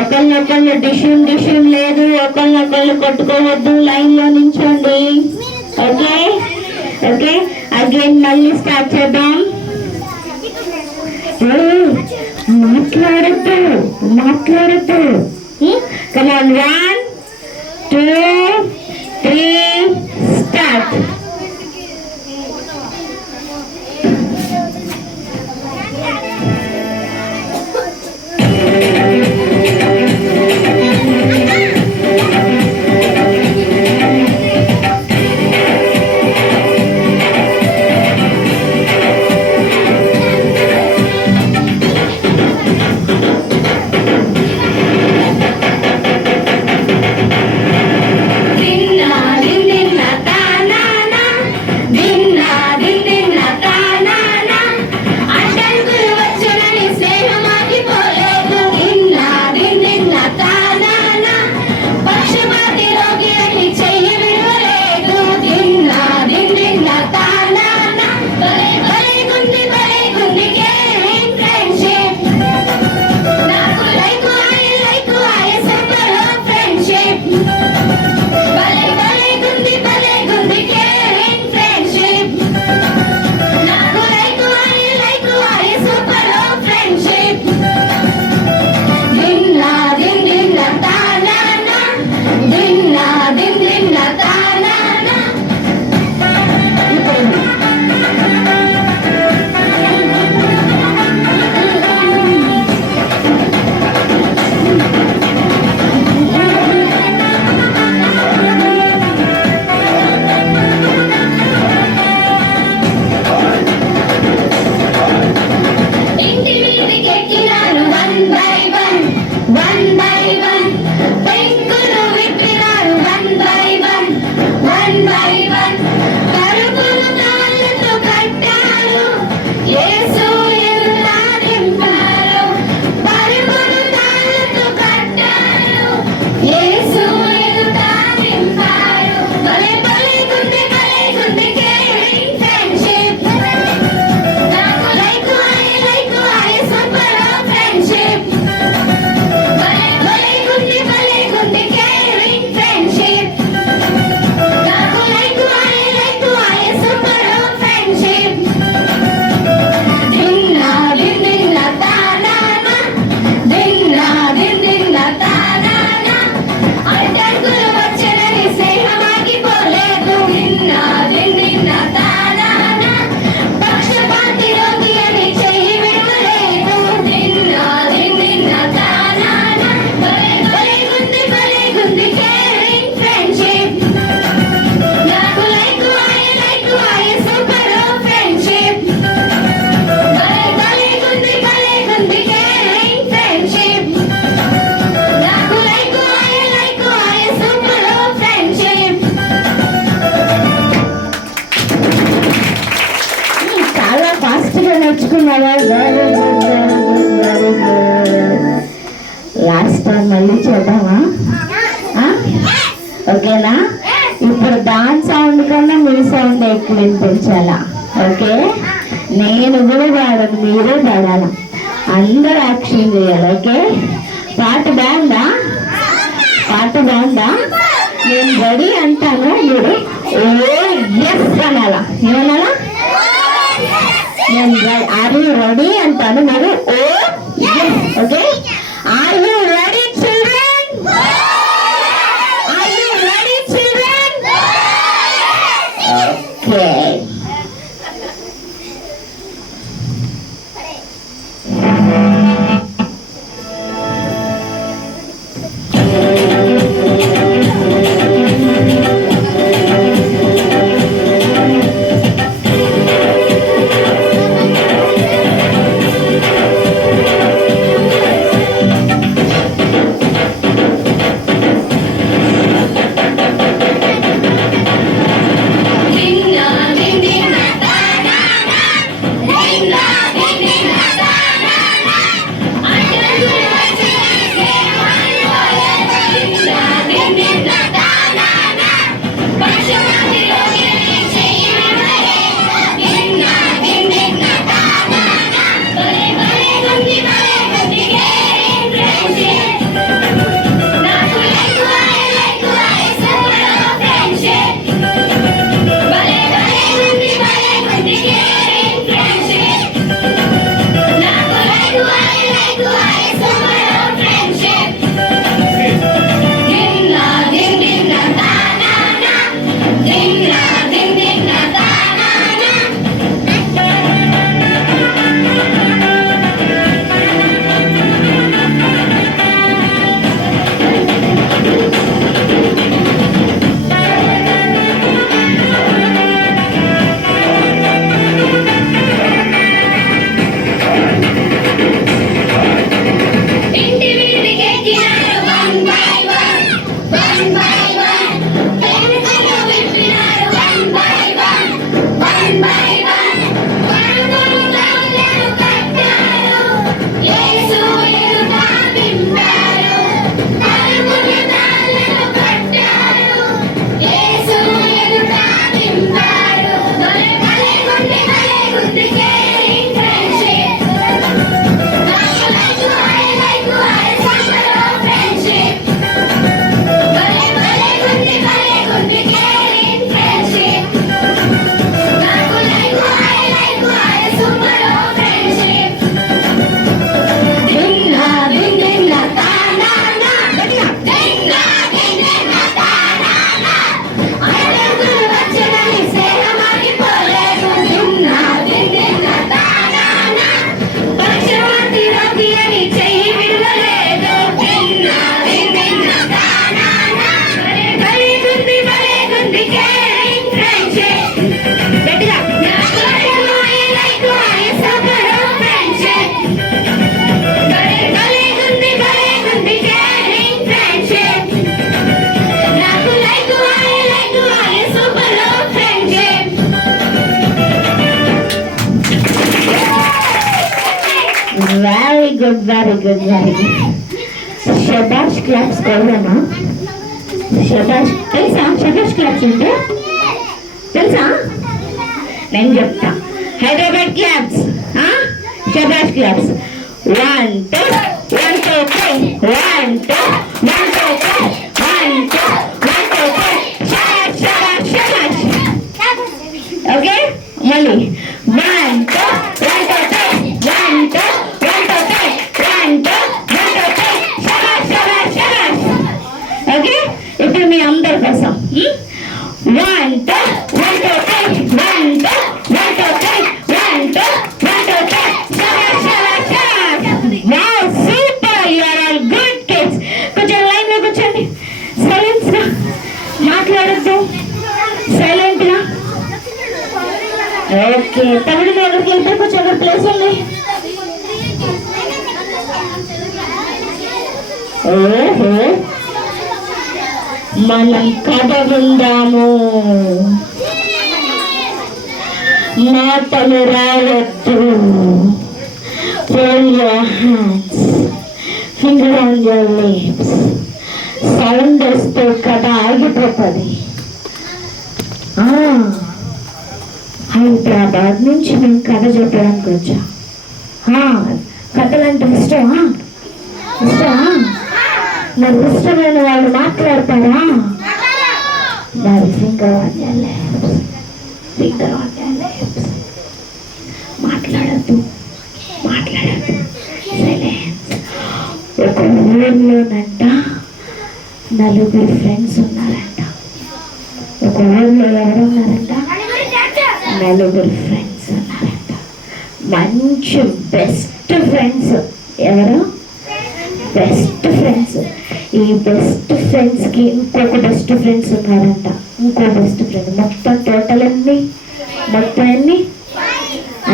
ఒకళ్ళొకళ్ళు డిష్యూమ్ లేదు, ఒకళ్ళొకళ్ళు కొట్టుకోవద్దు, లైన్ లో నించోండి. Okay okay, again మళ్ళీ స్టార్ట్ చేద్దాం. మాట్లాడద్దు. కమాన్, 1 2 3 స్టార్ట్. లాస్ట్ టైం మళ్ళీ చూద్దామా? ఓకేనా? ఇప్పుడు దాని సౌండ్ కన్నా మీ సౌండ్ ఎక్కువ వినిపించాలా? ఓకే, నేను కూడా పాడను, మీరే పాడాల, అందరూ యాక్షన్ చేయాలి. ఓకే, పాట బాగుందా? నేను రెడీ అంటాను, మీరు ఓ ఎస్ అనాలా. ఏమనాలా? నేను ఆర్ యూ రెడీ అంటాను, మీరు oh yes. Okay, are you ready children? Are you ready children? Okay, గట్టిగా. Very good, very good, very good. శబాష్ క్లాప్స్ కొడదామా? శబాష్ తెలుసా? శబాష్ క్లాప్స్ అంటే తెలుసా? నేను చెప్తా. హైదరాబాద్ క్లాప్స్, శబాష్ క్లాప్స్. 1 2 1 2 3 1 2 1 2 3 1 2 1 2 3 శబాష్ శబాష్ శబాష్. ఓకే, మళ్ళీ 1 2 1 2 3 1 2 1 2 3 1 2 1 2 3 శబాష్ శబాష్ శబాష్. ఓకే, ఇప్పుడు మీ అందరి కోసం 1 2 1 2 3 1 2 1 2 3 1 2 1 2 3 శబాష్ శబాష్ శబాష్. Wow, super, you are all good kids. కొంచెం లైన్ లో కూర్చోండి, సైలెన్స్ గా మాట్లాడద్దు, సైలెంట్ గా. ఓకే, తమిళ దగ్గరికి వెళ్తే కొంచెం ప్లేస్ ఉంది. ఓహో, మనం కథ విందాము. మాటలు రావద్దు. Hold your hands, finger on your lips. Sound వస్తే కథ ఆగిపోతుంది. హైదరాబాద్ నుంచి మేము కథ చెప్పడానికి వచ్చా. కథలు అంటే ఇష్టమా? ఇష్టమా? మరి ఇష్టమైన వాళ్ళు మాట్లాడతారా? మరి finger on your lips, finger on your lips. మాట్లాడద్దు, మాట్లాడద్దు, సైలెన్స్. ఒక ఊర్లోనంట 4 ఫ్రెండ్స్ ఉన్నారంట. ఒక ఊర్లో ఎవరు ఉన్నారంట? 4 ఫ్రెండ్స్ ఉన్నారంట. మంచి బెస్ట్ ఫ్రెండ్స్. ఎవరు? Best friends. ఈ బెస్ట్ ఫ్రెండ్స్కి ఇంకొక బెస్ట్ ఫ్రెండ్స్ ఉన్నారంట. ఇంకో బెస్ట్ ఫ్రెండ్. మొత్తం టోటల్ ఎన్ని? మొత్తం ఎన్ని?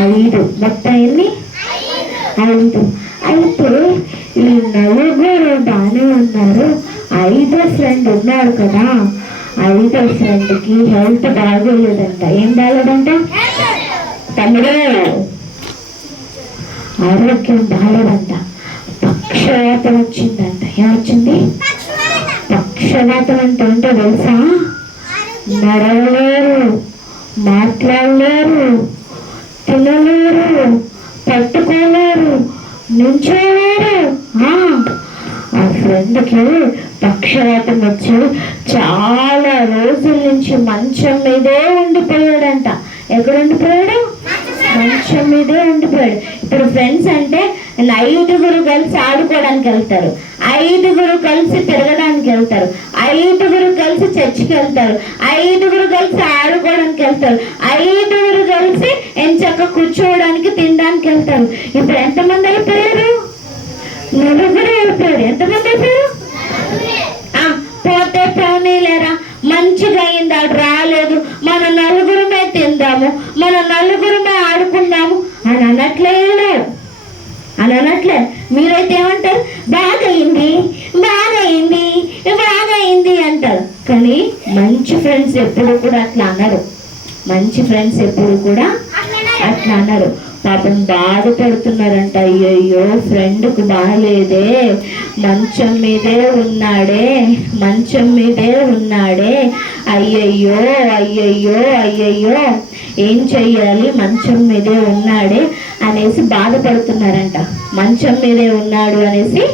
5. మొత్తం ఎన్ని? 5. అయితే ఈ 4 బాగానే ఉన్నారు. 5వ ఫ్రెండ్ ఉన్నాడు కదా, 5వ ఫ్రెండ్కి హెల్త్ బాగోలేదంట. ఏం బాగలేదంట? తమ్ముడు, ఆరోగ్యం బాగలేదంట. పక్షవాతం వచ్చిందంట. ఏమొచ్చింది? పక్షవాతం అంటే తెలుసా? నడవలేరు, మాట్లాడలేరు, తినలేరు, పట్టుకోలేరు, నించోలేరు. ఆ ఫ్రెండ్కి పక్షవాతం వచ్చి చాలా రోజుల నుంచి మంచం మీదే ఉండిపోయాడంట. ఎక్కడ ఉండిపోయాడు? మంచం మీదే ఉండిపోయాడు. ఇప్పుడు ఫ్రెండ్స్ అంటే 5 కలిసి ఆడుకోవడానికి వెళ్తారు, 5 కలిసి తిరగడానికి వెళ్తారు, 5 కలిసి చర్చికి వెళ్తారు, 5 కలిసి ఆడుకోవడానికి వెళ్తారు, 5 కలిసి ఎంచక్క కూర్చోవడానికి తినడానికి వెళ్తారు. ఇప్పుడు ఎంతమంది అయిపోయారు? 4 అయిపోయారు. ఎంతమంది అయిపోయారు? పోతే పోనీలేరా, మంచిగా అయింది, ఆడు రాలేదు, మన 4 తిందాము, మన 4 ఆడుకుందాము అని అనట్లేదు, అని అనట్లే. మీరైతే ఏమంటారు? బాగయింది, బాగయింది, బాగయింది అంటారు. కానీ మంచి ఫ్రెండ్స్ ఎప్పుడు కూడా అట్లా అన్నారు. మంచి ఫ్రెండ్స్ ఎప్పుడు కూడా అట్లా అన్నారు. పాపం బాధపడుతున్నారంట. అయ్యయ్యో, ఫ్రెండ్కు బాగాలేదే, మంచం మీదే ఉన్నాడే, మంచం మీదే ఉన్నాడే, అయ్యయ్యో అయ్యయ్యో అయ్యయ్యో, ఏం చెయ్యాలి, మంచం మీదే ఉన్నాడే అనేసి బాధపడుతున్నారంట. మంచం మీదే ఉన్నాడు అనేసి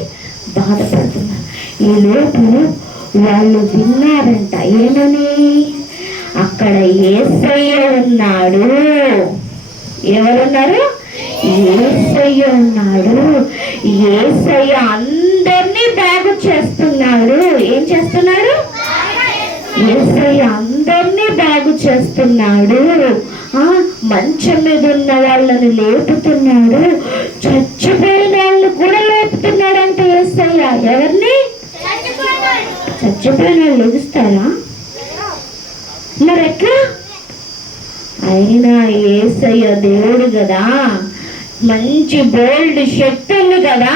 బాధపడుతున్నారు. ఈలోపు వాళ్ళు విన్నారంట. ఏమని? అక్కడ యేసయ్య ఉన్నాడు. ఎవరున్నారు? యేసయ్య ఉన్నాడు. యేసయ్య అందరినీ బాగు చేస్తున్నాడు. ఏం చేస్తున్నాడు? యేసయ్య అందరినీ బాగు చేస్తున్నాడు. మంచం మీద ఉన్న వాళ్ళని లేపుతున్నాడు, చచ్చిపోయిన వాళ్ళు కూడా లేపుతున్నాడంట యేసయ్య. ఎవరిని? చచ్చిపోయిన వాళ్ళు లెగుస్తారా? మరి ఎట్లా? అయినా యేసయ్య దేవుడు కదా, మంచి బోల్డ్ శక్తి ఉంది కదా,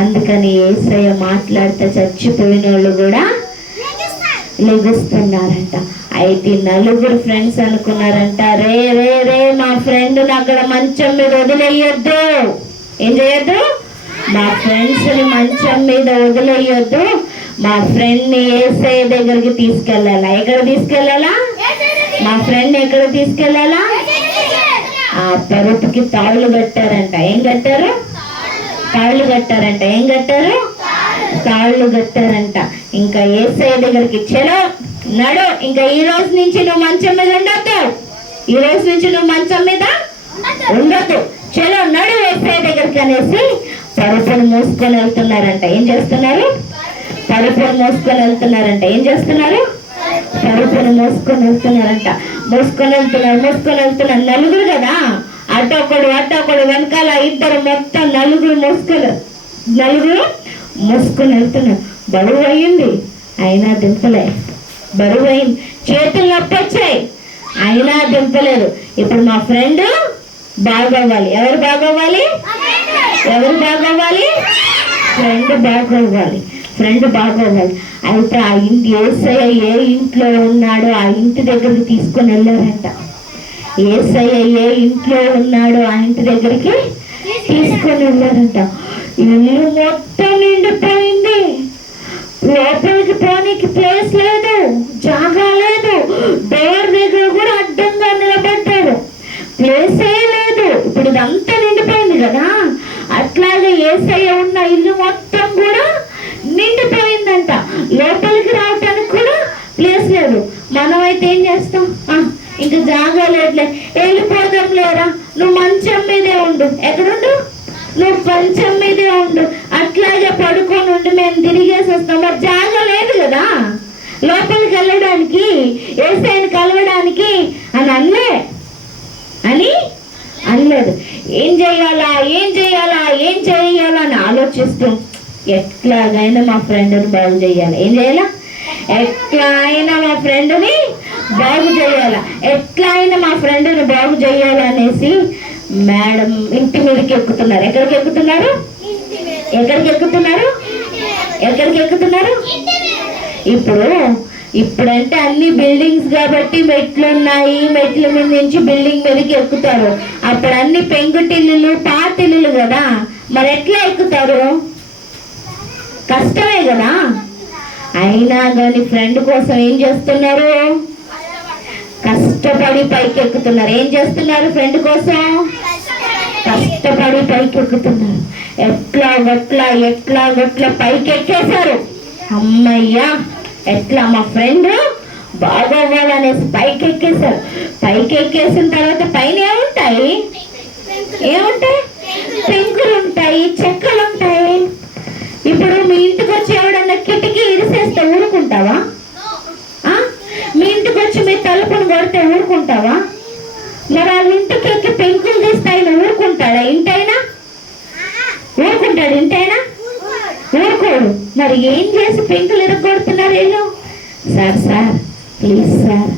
అందుకని యేసయ్య మాట్లాడితే చచ్చిపోయిన వాళ్ళు కూడా లెగుస్తున్నారంట. అయితే నలుగురు ఫ్రెండ్స్ అనుకున్నారంట, రే రే రే మా ఫ్రెండ్ని అక్కడ మంచం మీద వదిలేయొద్దు. ఏం చేయొద్దు? మా ఫ్రెండ్స్ని మంచం మీద వదిలేయొద్దు. మా ఫ్రెండ్ని యేసయ్య దగ్గరికి తీసుకెళ్ళాలా. ఎక్కడ తీసుకెళ్ళాలా? మా ఫ్రెండ్ ఎక్కడ తీసుకెళ్ళాలా? ఆ పరుపుకి తాళ్ళు కట్టారంట. ఏం కట్టారు? తాళ్ళు కట్టారంట. ఏం కట్టారు? తాళ్ళు కట్టారంట. ఇంకా యేసయ్య దగ్గరికి చలో నడు, ఇంకా ఈ రోజు నుంచి నువ్వు మంచం మీద ఉండొద్దు. ఈ రోజు నుంచి నువ్వు మంచం మీద ఉండొద్దు, చలో నడు యేసయ్య దగ్గరికి అనేసి పరుపును మోసుకొని వెళ్తున్నారంట. ఏం చేస్తున్నారు? పరుపును మోసుకొని వెళ్తున్నారంట. ఏం చేస్తున్నారు? పరుపును మోసుకొని వెళ్తున్నారంట. మోసుకొని వెళ్తున్నారు. నలుగురు కదా, అటొకడు వెనకాల ఇద్దరు, మొత్తం నలుగురు మోసుకొని వెళ్తున్నారు. బరువు అయ్యింది అయినా దింపలే. బరువు అయింది, చేతులు నొప్పి వచ్చాయి అయినా దింపలేదు. ఇప్పుడు మా ఫ్రెండ్ బాగోవాలి. ఎవరు బాగోవాలి? ఎవరు బాగోవాలి? ఫ్రెండ్ బాగోవాలి. ఫ్రెండ్ బాగోవాలి. అయితే ఆ ఇంటి యేసయ్య ఏ ఇంట్లో ఉన్నాడో ఆ ఇంటి దగ్గరికి తీసుకొని వెళ్ళారంట. యేసయ్య ఏ ఇంట్లో ఉన్నాడో ఆ ఇంటి దగ్గరికి తీసుకొని వెళ్ళారంట. ఇల్లు మొత్తం నిండిపోయింది. లోపలికి పోనీకి ప్లేస్ లేదు, జాగా లేదు. డోర్ దగ్గర కూడా అడ్డంగా నిలబడ్డాడు, ప్లేసే లేదు. ఇప్పుడు ఇదంతా నిండిపోయింది కదా, అట్లాగే యేసయ్య ఉన్న ఇల్లు మొత్తం కూడా నిండిపోయిందంట. లోపలికి రావటానికి కూడా ప్లేస్ లేదు. మనమైతే ఏం చేస్తాం? ఇంకా జాగా లేదులే, వెళ్ళిపోదాం లేరా, నువ్వు మంచం మీదే ఉండు. ఎక్కడుండు? నువ్వు మంచం మీదే ఉండు, అట్లాగే పడుకొని ఉండి మేము తిరిగేసి వస్తాం. మరి జాగా లేదు కదా లోపలికి వెళ్ళడానికి, యేసయ్యని కలవడానికి అని అనలేదు. ఏం చేయాలా అని ఆలోచిస్తూ ఎట్లాగైనా మా ఫ్రెండ్ని బాగు చేయాలి. ఏం చేయాలా? ఎట్లా అయినా మా ఫ్రెండ్ని బాగు చేయాలా, ఎట్లా అయినా మా ఫ్రెండ్ని బాగు చేయాలనేసి మేడం ఇంటి మీదకి ఎక్కుతున్నారు. ఎక్కడికి ఎక్కుతున్నారు? ఇప్పుడంటే అన్ని బిల్డింగ్స్ కాబట్టి మెట్లు ఉన్నాయి, మెట్ల మీద నుంచి బిల్డింగ్ మీదకి ఎక్కుతారు. అప్పుడు అన్ని పెంకుటిల్లులు, పాతిల్లులు కదా, మరి ఎట్లా ఎక్కుతారు? కష్టమే కదా. అయినా కానీ ఫ్రెండ్ కోసం ఏం చేస్తున్నారు? కష్టపడి పైకి ఎక్కుతున్నారు. ఏం చేస్తున్నారు? ఫ్రెండ్ కోసం కష్టపడి పైకి ఎక్కుతున్నారు. ఎట్లా గట్లా పైకి ఎక్కేశారు. అమ్మయ్యా, ఎట్లా మా ఫ్రెండ్ బాగోవాలనేసి పైకి ఎక్కేశారు. పైకి ఎక్కేసిన తర్వాత పైన ఏముంటాయి? పెంకులు ఉంటాయి, చెక్కలు ఉంటాయి. ఇప్పుడు మీ ఇంటికి వచ్చి ఎవడన్నా కిటికీ ఇరిసేస్తే ఊరుకుంటావా? మీ ఇంటికి వచ్చి మీ తలుపును కొడితే ఊరుకుంటావా? మరి వాళ్ళ ఇంటికి ఎక్కి పెంకులు తీస్తాయి, ఊరుకుంటాడా? ఇంటైనా ఊరుకుంటాడు? ఇంటైనా ఊరుకోడు. మరి ఏం చేసి పెంకులు ఇరగొడుతున్నారు వీళ్ళు? సార్ ప్లీజ్ సార్,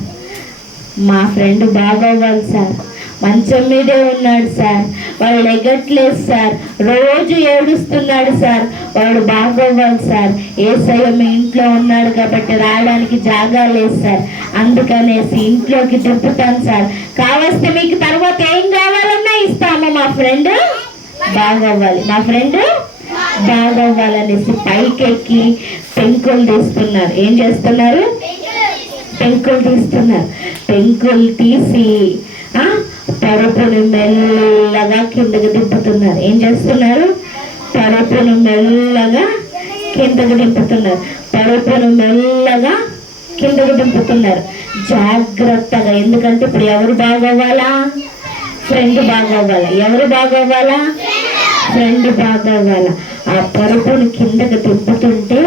మా ఫ్రెండ్ బాగోవాలి సార్, మంచం మీదే ఉన్నాడు సార్, వాడు ఎగట్లేదు సార్, రోజు ఏడుస్తున్నాడు సార్, వాడు బాగోవాలి సార్. యేసయ్య మీ ఇంట్లో ఉన్నాడు కాబట్టి రావడానికి జాగా లేదు సార్, అందుకనేసి ఇంట్లోకి దింపుతాను సార్. కావస్తే మీకు తర్వాత ఏం కావాలన్నా ఇస్తాము. మా ఫ్రెండ్ బాగోవాలి, మా ఫ్రెండ్ బాగోవాలనేసి పైకెక్కి పెంకులు తీస్తున్నారు. ఏం చేస్తున్నారు? పెంకులు తీస్తున్నారు. పెంకులు తీసి పరుపుని మెల్లగా కిందకి దింపుతున్నారు. ఏం చేస్తున్నారు? పరుపును మెల్లగా కిందకి దింపుతున్నారు. జాగ్రత్తగా. ఎందుకంటే ఇప్పుడు ఎవరు బాగోవాలా? ఫ్రెండ్ బాగోవాలా. ఎవరు బాగోవాలా? ఫ్రెండ్ బాగోవాలా. ఆ పరుపుని కిందకి దింపుతుంటే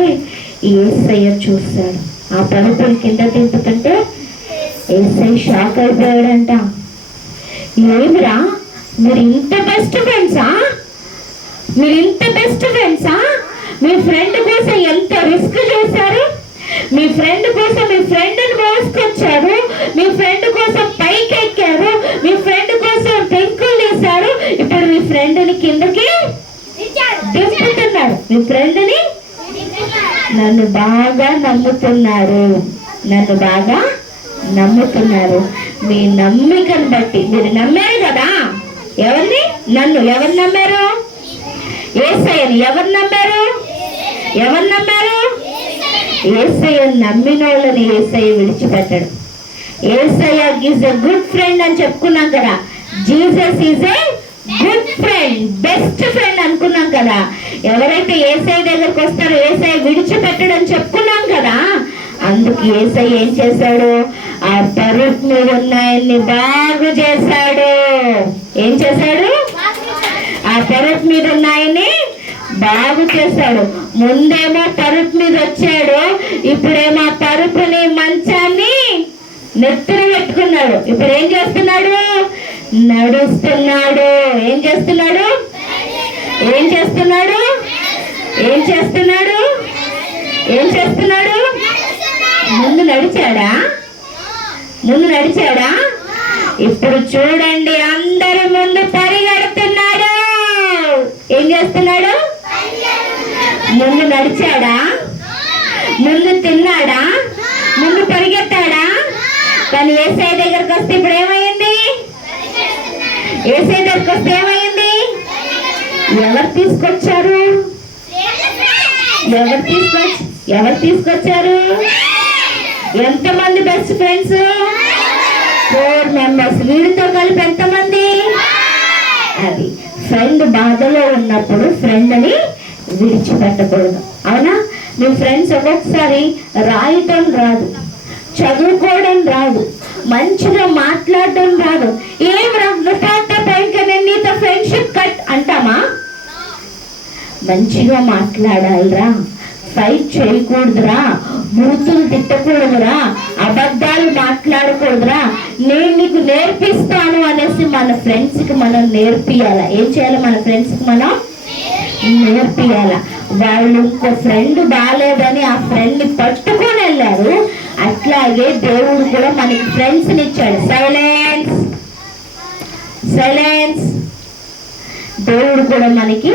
యేసయ్య చూశాడు. ఆ పరుపుని కింద దింపుతుంటే యేసయ్య షాక్ అయిపోయాడంట. ఏమిరా, మీరు ఇంత బెస్ట్ ఫ్రెండ్సా? మీ ఫ్రెండ్ కోసం ఎంత రిస్క్ చేశారు? మీ ఫ్రెండ్ కోసం మీ ఫ్రెండ్ని మోసుకొచ్చారు, మీ ఫ్రెండ్ కోసం పైకి ఎక్కారు, మీ ఫ్రెండ్ని నన్ను బాగా నమ్ముతున్నారు, నన్ను బాగా నమ్ముతున్నారు. మీ నమ్మికను బట్టి మీరు నమ్మారు కదా. ఎవరిని? నన్ను. ఎవరు నమ్మారు? యేసయ్యని. ఎవరు నమ్మారు? ఎవరు నమ్మారు? యేసయ్యని నమ్మిన వాళ్ళని యేసయ్య విడిచిపెట్టాడు. యేసయ్య ఈజ్ ఎ గుడ్ ఫ్రెండ్ అని చెప్పుకున్నాం కదా. Jesus is a good friend, best friend అనుకున్నాం కదా. ఎవరైతే యేసయ్య దగ్గరకు వస్తారో యేసయ్య విడిచిపెట్టడని చెప్పుకున్నాం కదా. అందుకు యేసయ్య ఏం చేశాడు? ఆ పరుపు మీద ఉన్నాయన్ని బాగు చేశాడు. ఏం చేశాడు? ఆ పరుపు మీద ఉన్నాయని బాగు చేశాడు. ముందేమో పరుపు మీద వచ్చాడు, ఇప్పుడేమో పరుపుని మంచాన్ని నెత్తిన పెట్టుకున్నాడు. ఇప్పుడు ఏం చేస్తున్నాడు? నడుస్తున్నాడు. ఏం చేస్తున్నాడు? ఏం చేస్తున్నాడు? ఏం చేస్తున్నాడు? ఏం చేస్తున్నాడు? ముందు నడిచాడా? ముందు నడిచాడా? ఇప్పుడు చూడండి, అందరి ముందు పరిగెడుతున్నాడు. ఏం చేస్తున్నాడు? ముందు నడిచాడా? ముందు తిన్నాడా? ముందు పరిగెత్తాడా? కానీ యేసయ్య దగ్గరకు వస్తే ఇప్పుడు ఏమైంది? యేసయ్య దగ్గరకు వస్తే ఏమైంది? ఎవరు తీసుకొచ్చారు? ఎవరు తీసుకొచ్చారు? ఎంతమంది బెస్ట్ ఫ్రెండ్స్? 4 మెంబర్స్. వీడితో కలిపి ఎంతమంది? అది ఫ్రెండ్ బాధలో ఉన్నప్పుడు ఫ్రెండ్ని విడిచిపెట్టకూడదు. అవునా? మీ ఫ్రెండ్స్ ఒక్కొక్కసారి రాయటం రాదు, చదువుకోవడం రాదు, మంచిగా మాట్లాడడం రాదు. ఏం రాదు, నేను నీతో ఫ్రెండ్షిప్ కట్ అంటామా? మంచిగా మాట్లాడాలిరా, ఫైట్ చేయకూడదురా, బూతులు తిట్టకూడదురా, అబద్ధాలు మాట్లాడకూడదురా, నేను నీకు నేర్పిస్తాను అనేసి మన ఫ్రెండ్స్కి మనం నేర్పియాల. ఏం చేయాలి? మన ఫ్రెండ్స్కి మనం నేర్పియాల. వాళ్ళు ఇంకో ఫ్రెండ్ బాగాలేదని ఆ ఫ్రెండ్ని పట్టుకొని వెళ్ళారు. అట్లాగే దేవుడు కూడా మనకి ఫ్రెండ్స్ని ఇచ్చాడు. Silence, silence. దేవుడు కూడా మనకి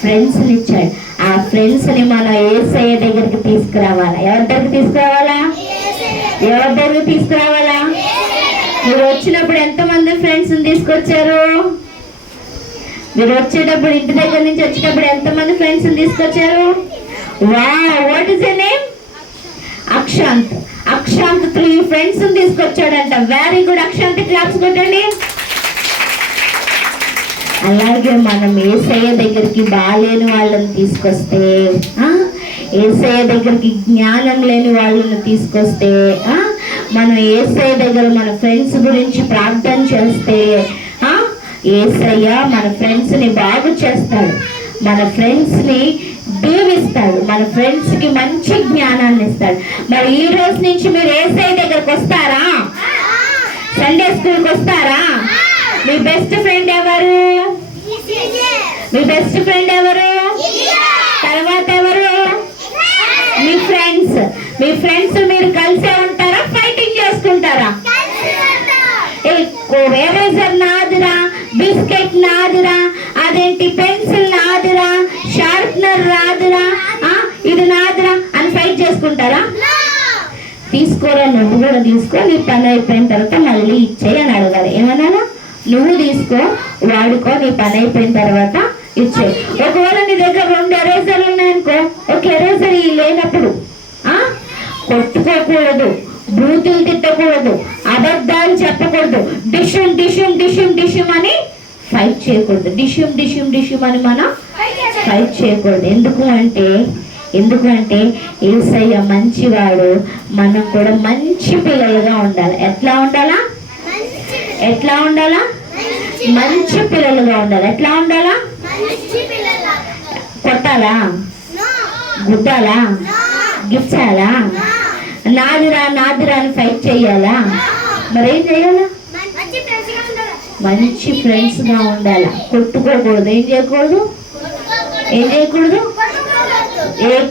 ఫ్రెండ్స్ని ఇచ్చాడు. ఆ ఫ్రెండ్స్ని మనం యేసయ్య దగ్గరికి తీసుకురావాలా. ఎవరి దగ్గరికి తీసుకురావాలా? ఎవరి దగ్గరికి తీసుకురావాలా? మీరు వచ్చినప్పుడు ఎంతమంది ఫ్రెండ్స్ని తీసుకొచ్చారు? మీరు వచ్చేటప్పుడు, ఇంటి దగ్గర నుంచి వచ్చేటప్పుడు ఎంతమంది ఫ్రెండ్స్ని తీసుకొచ్చారు? What is your name? Akshanth. Akshanth 3 ఫ్రెండ్స్ని తీసుకొచ్చాడంట. వెరీ గుడ్ అక్షాంత్, క్లాప్స్ కొట్టండి. అలాగే మనం యేసయ్య దగ్గరికి బాలేని వాళ్ళని తీసుకొస్తే, యేసయ్య దగ్గరికి జ్ఞానం లేని వాళ్ళని తీసుకొస్తే, మనం యేసయ్య దగ్గర మన ఫ్రెండ్స్ గురించి ప్రార్థన చేస్తే యేసయ్య మన ఫ్రెండ్స్ని బాగు చేస్తాడు, మన ఫ్రెండ్స్ని దీవిస్తాడు, మన ఫ్రెండ్స్కి మంచి జ్ఞానాన్ని ఇస్తాడు. మరి ఈ రోజు నుంచి మీరు యేసయ్య దగ్గరకు వస్తారా? సండే స్కూల్కి వస్తారా? మీ బెస్ట్ ఫ్రెండ్ ఎవరు? మీ బెస్ట్ ఫ్రెండ్ ఎవరు? తర్వాత ఎవరు? మీ ఫ్రెండ్స్. మీ ఫ్రెండ్స్ మీరు కలిసే ఉంటారా, ఫైటింగ్ చేసుకుంటారా? ఎరేజర్ నాదిరా, బిస్కెట్ నాదిరా, అదేంటి పెన్సిల్ నాదిరా, షార్ప్నర్ రాదురా, ఇది నాదిరా అని ఫైట్ చేసుకుంటారా? తీసుకోరా, నువ్వు కూడా తీసుకో, నీ పని అయిపోయిన తర్వాత మళ్ళీ ఇచ్చేయి అని అడగాలి. ఏమన్నా? నువ్వు తీసుకో, వాడుకో, నీ పని అయిపోయిన తర్వాత ఇచ్చే. ఒకవేళ నీ దగ్గర 2 ఎరేజర్లు ఉన్నాయనుకో, ఒక ఎరేజర్ లేనప్పుడు కొట్టుకోకూడదు, బూతులు తిట్టకూడదు, అబద్ధాలు చెప్పకూడదు, డిషుమ్ డిషుమ్ డిషుమ్ డిషుమ్ అని ఫైట్ చేయకూడదు. డిషుమ్ డిషుమ్ డిషుమ్ అని మనం ఫైట్ చేయకూడదు. ఎందుకంటే యేసయ్య మంచివాడు, మనం కూడా మంచి పిల్లలుగా ఉండాలి. ఎట్లా ఉండాలా? ఎట్లా ఉండాలా? మంచి పిల్లలుగా ఉండాలి. ఎట్లా ఉండాలా? కొట్టాలా? గుద్దాలా? గిచ్చాలా? నాదిరా నాదిరా అని ఫైట్ చేయాలా? మరేం చేయాలా? మంచి ఫ్రెండ్స్ గా ఉండాలా. కొట్టుకోకూడదు. ఏం చేయకూడదు?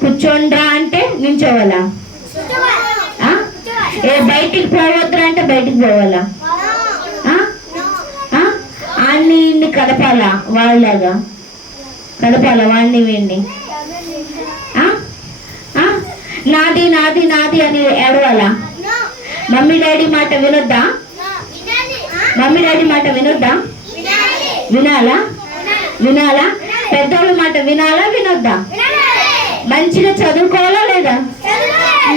కూర్చోండ్రా అంటే నించోవాలా? బయటికి పోవద్దురా అంటే బయటికి పోవాలా? అన్ని ఇన్ని కదపాలా? వాళ్ళలాగా కదపాలా? వాడిని వీడిని ఆ? ఆ? నాది నాది నాది అని ఏడవాలా? మమ్మీ డాడీ మాట వినొద్దా? మమ్మీ డాడీ మాట వినొద్దా? వినాలా? వినాలా? పెద్దోళ్ళ మాట వినాలా వినొద్దా? మంచిగా చదువుకోవాలా లేదా?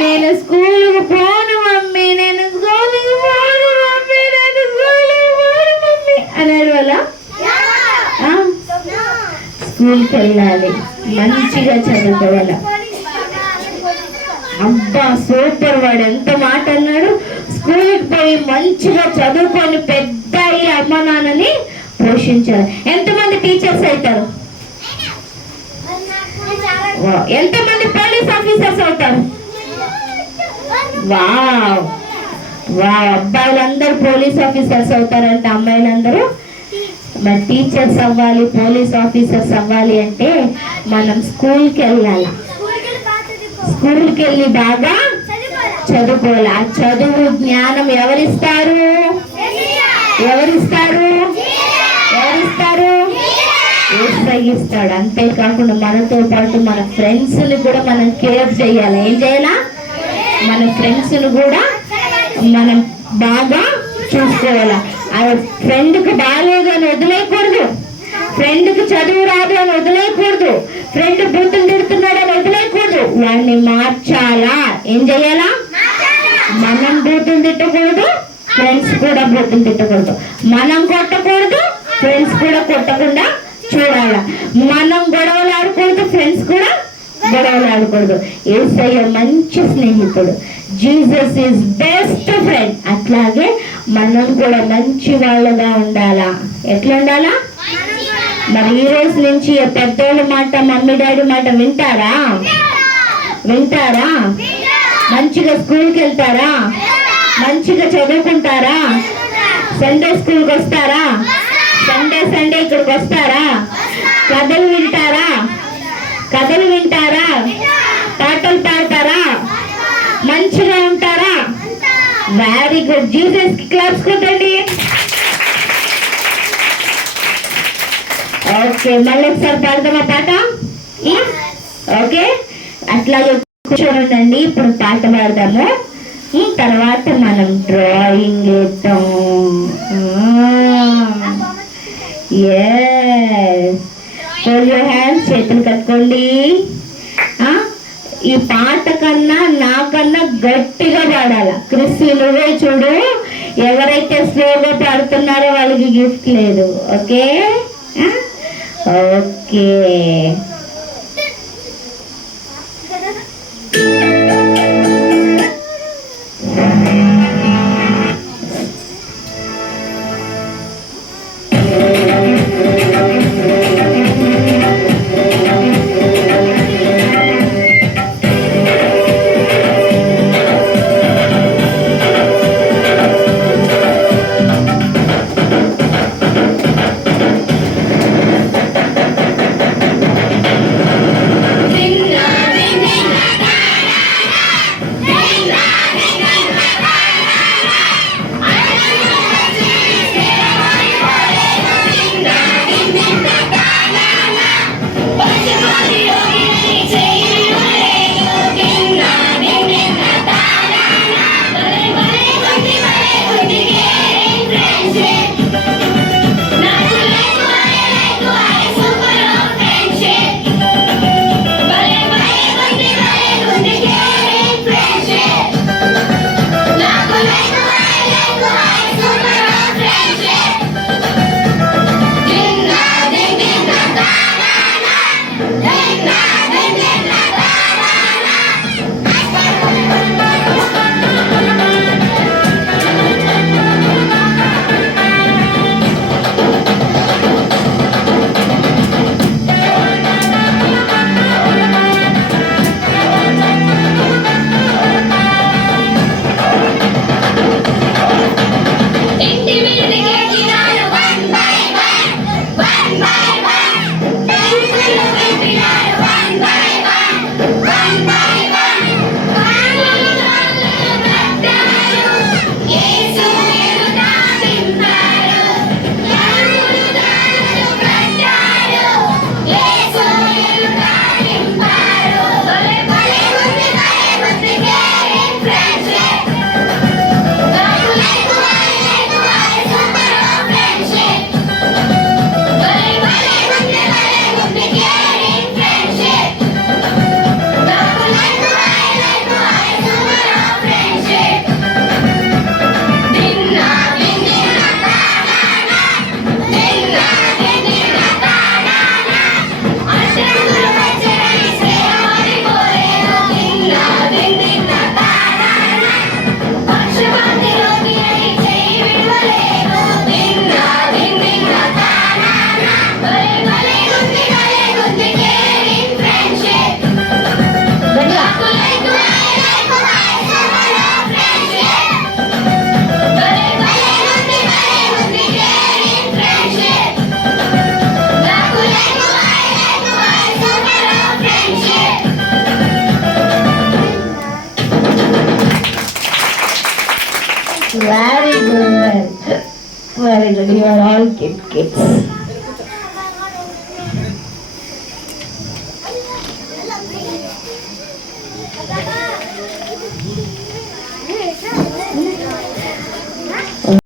నేను స్కూల్కి పోను మమ్మీ, నేను స్కూల్కి పోను మమ్మీ, నేను స్కూల్కి పోను మమ్మీ అన్నాడు వాళ్ళ. స్కూల్కి వెళ్ళాలి, మంచిగా చదువుకోవాలి. అబ్బా సూపర్, వాడు ఎంత మాట అన్నాడు. స్కూల్కి పోయి మంచిగా చదువుకొని పెద్ద అయ్యి అమ్మ నాన్నని పోషించాలి. ఎంతమంది టీచర్స్ అవుతారు? ఎంతమంది పోలీస్ ఆఫీసర్స్ అవుతారు? వావ్ వావ్, అబ్బాయిలందరూ పోలీస్ ఆఫీసర్స్ అవుతారంటే అమ్మాయిలందరూ మరి టీచర్స్ అవ్వాలి, పోలీస్ ఆఫీసర్స్ అవ్వాలి అంటే మనం స్కూల్కి వెళ్ళాలి. స్కూల్కి వెళ్ళి బాగా చదువుకోవాలి. ఆ చదువు జ్ఞానం ఎవరిస్తారు? ఎవరిస్తారు? ఎవరిస్తారు? ఇస్తాడు. అంతేకాకుండా మనతో పాటు మన ఫ్రెండ్స్ ని కూడా మనం కేర్ చేయాలి. ఏం చేయాలా? మన ఫ్రెండ్స్ ని కూడా మనం బాగా చూసుకోవాలి. ఆ ఫ్రెండ్కి బాగాలేదు అని వదిలేయకూడదు, ఫ్రెండ్కి చదువు రాదు అని వదిలేయకూడదు, ఫ్రెండ్ బూతులు తిడుతున్నాడు అని వదిలేయకూడదు. వాడిని మార్చాలా? ఏం చేయాలా? మనం బూతులు తిట్టకూడదు, ఫ్రెండ్స్ కూడా బూతులు తిట్టకూడదు. మనం కొట్టకూడదు, ఫ్రెండ్స్ కూడా కొట్టకుండా చూడాల. మనం గొడవలు ఆడకూడదు, ఫ్రెండ్స్ కూడా గొడవలు ఆడకూడదు. యేసయ్య మంచి స్నేహితుడు, జీసస్ ఈజ్ బెస్ట్ ఫ్రెండ్. అట్లాగే మనం కూడా మంచి వాళ్ళగా ఉండాలా. ఎట్లా ఉండాలా? మరి ఈ రోజు నుంచి పెద్దోళ్ళ మాట, మమ్మీ డాడీ మాట వింటారా? వింటారా? మంచిగా స్కూల్కి వెళ్తారా? మంచిగా చదువుకుంటారా? సండే స్కూల్కి వస్తారా? సండే సండే ఇక్కడికి వస్తారా? కథలు వింటారా? కథలు వింటారా? పాటలు పాడతారా? మంచిగా ఉంటారా? Very good. జీసస్ కి క్లాప్స్ కొట్టండి. ఓకే, మళ్ళీ ఒకసారి పాడదామా పాట? ఓకే, అట్లాగే కూర్చోండి. ఇప్పుడు పాట పాడదాము, తర్వాత మనం డ్రాయింగ్ వేద్దాం. హోల్డ్ యువర్ హ్యాండ్స్, చేతులు కట్టుకోండి. ఈ పాట కన్నా నాకన్నా గట్టిగా పాడాల. క్రిస్టి నువ్వే చూడు, ఎవరైతే స్లోగా పాడుతున్నారో వాళ్ళకి గిఫ్ట్ లేదు. Okay okay. Very good. Very good. You are all kids.